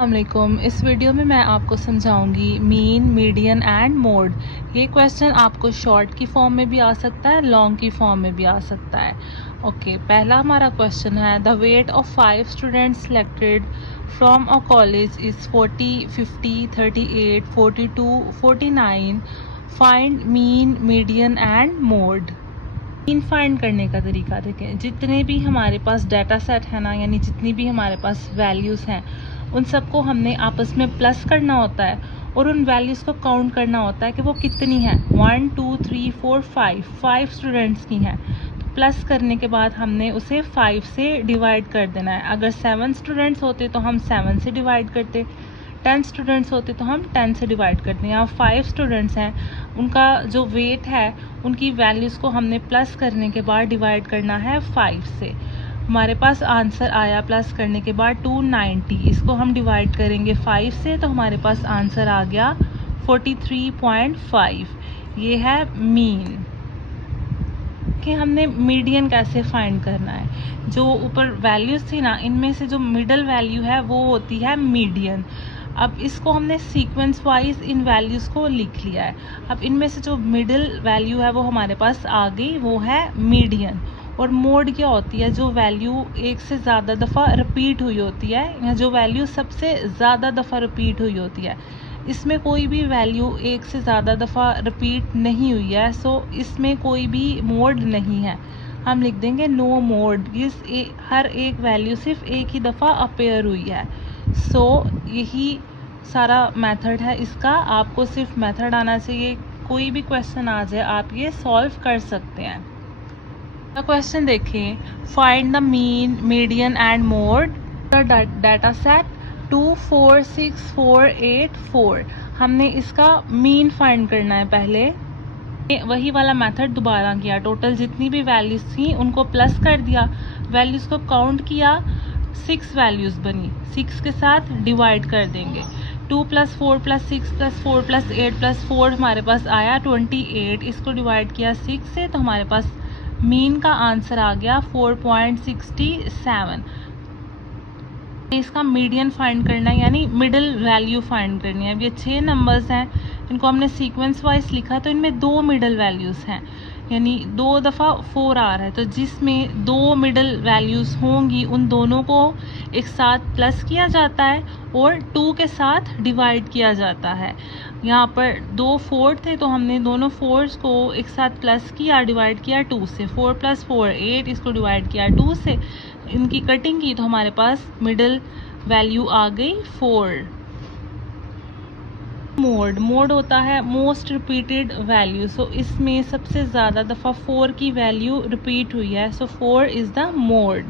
अस्सलामुअलैकुम। इस वीडियो में मैं आपको समझाऊंगी मीन, मीडियन एंड मोड। ये क्वेश्चन आपको शॉर्ट की फॉर्म में भी आ सकता है, लॉन्ग की फॉर्म में भी आ सकता है। ओके, पहला हमारा क्वेश्चन है the weight of 5 students selected from a college is 40, 50, 38, 42, 49। Find mean, median and mode. Mean find करने का तरीका देखें। जितने भी हमारे पास डाटा सेट है ना, यानी जितनी भी हमारे पास वैल्यूज़ हैं, उन सबको हमने आपस में प्लस करना होता है और उन वैल्यूज़ को काउंट करना होता है कि वो कितनी हैं। 1 2 3 4 5 स्टूडेंट्स की हैं, तो प्लस करने के बाद हमने उसे 5 से डिवाइड कर देना है। अगर 7 स्टूडेंट्स होते तो हम 7 से डिवाइड करते, 10 स्टूडेंट्स होते तो हम 10 से डिवाइड करते हैं। यहाँ 5 स्टूडेंट्स हैं, उनका जो वेट है उनकी वैल्यूज़ को हमने प्लस करने के बाद डिवाइड करना है 5 से। हमारे पास आंसर आया प्लस करने के बाद 290। इसको हम डिवाइड करेंगे 5 से तो हमारे पास आंसर आ गया 43.5। ये है मीन। कि हमने मीडियन कैसे फाइंड करना है। जो ऊपर वैल्यूज़ थी ना, इनमें से जो मिडल वैल्यू है वो होती है मीडियन। अब इसको हमने सीक्वेंस वाइज इन वैल्यूज़ को लिख लिया है। अब इनमें से जो मिडिल वैल्यू है वो हमारे पास आ गई, वो है मीडियन। और मोड क्या होती है? जो वैल्यू एक से ज़्यादा दफ़ा रिपीट हुई होती है, या जो वैल्यू सबसे ज़्यादा दफ़ा रिपीट हुई होती है। इसमें कोई भी वैल्यू एक से ज़्यादा दफ़ा रिपीट नहीं हुई है, सो इसमें कोई भी मोड नहीं है। हम लिख देंगे नो मोड। हर एक वैल्यू सिर्फ एक ही दफ़ा अपेयर हुई है। सो यही सारा मेथड है इसका। आपको सिर्फ मेथड आना चाहिए, कोई भी क्वेश्चन आ जाए आप ये सॉल्व कर सकते हैं। क्वेश्चन देखें, find the mean, median and mode the data set 2 4 6 4 8 4। हमने इसका मीन फाइंड करना है। पहले वही वाला मेथड दोबारा किया, टोटल जितनी भी वैल्यूज़ थी उनको प्लस कर दिया, वैल्यूज़ को काउंट किया, 6 वैल्यूज़ बनी, 6 के साथ डिवाइड कर देंगे। 2 + 4 + 6 + 4 + 8 + 4 हमारे पास आया 28। इसको डिवाइड किया 6 से तो हमारे पास मीन का आंसर आ गया 4.67। इसका मीडियन फाइंड करना है, यानी मिडिल वैल्यू फाइंड करनी है। अब ये 6 नंबर्स हैं, इनको हमने सीक्वेंस वाइज लिखा तो इनमें 2 मिडिल वैल्यूज़ हैं, यानी 2 दफ़ा 4 आ रहा है, तो जिसमें 2 मिडिल वैल्यूज़ होंगी उन दोनों को एक साथ प्लस किया जाता है और 2 के साथ डिवाइड किया जाता है। यहाँ पर 2 4 थे तो हमने दोनों 4s को एक साथ प्लस किया, डिवाइड किया 2 से। 4 + 4 8, इसको डिवाइड किया 2 से, इनकी कटिंग की तो हमारे पास मिडिल वैल्यू आ गई 4। मोड होता है मोस्ट रिपीटेड वैल्यू। सो इसमें सबसे ज़्यादा दफ़ा 4 की वैल्यू रिपीट हुई है, सो 4 इज़ द मोड।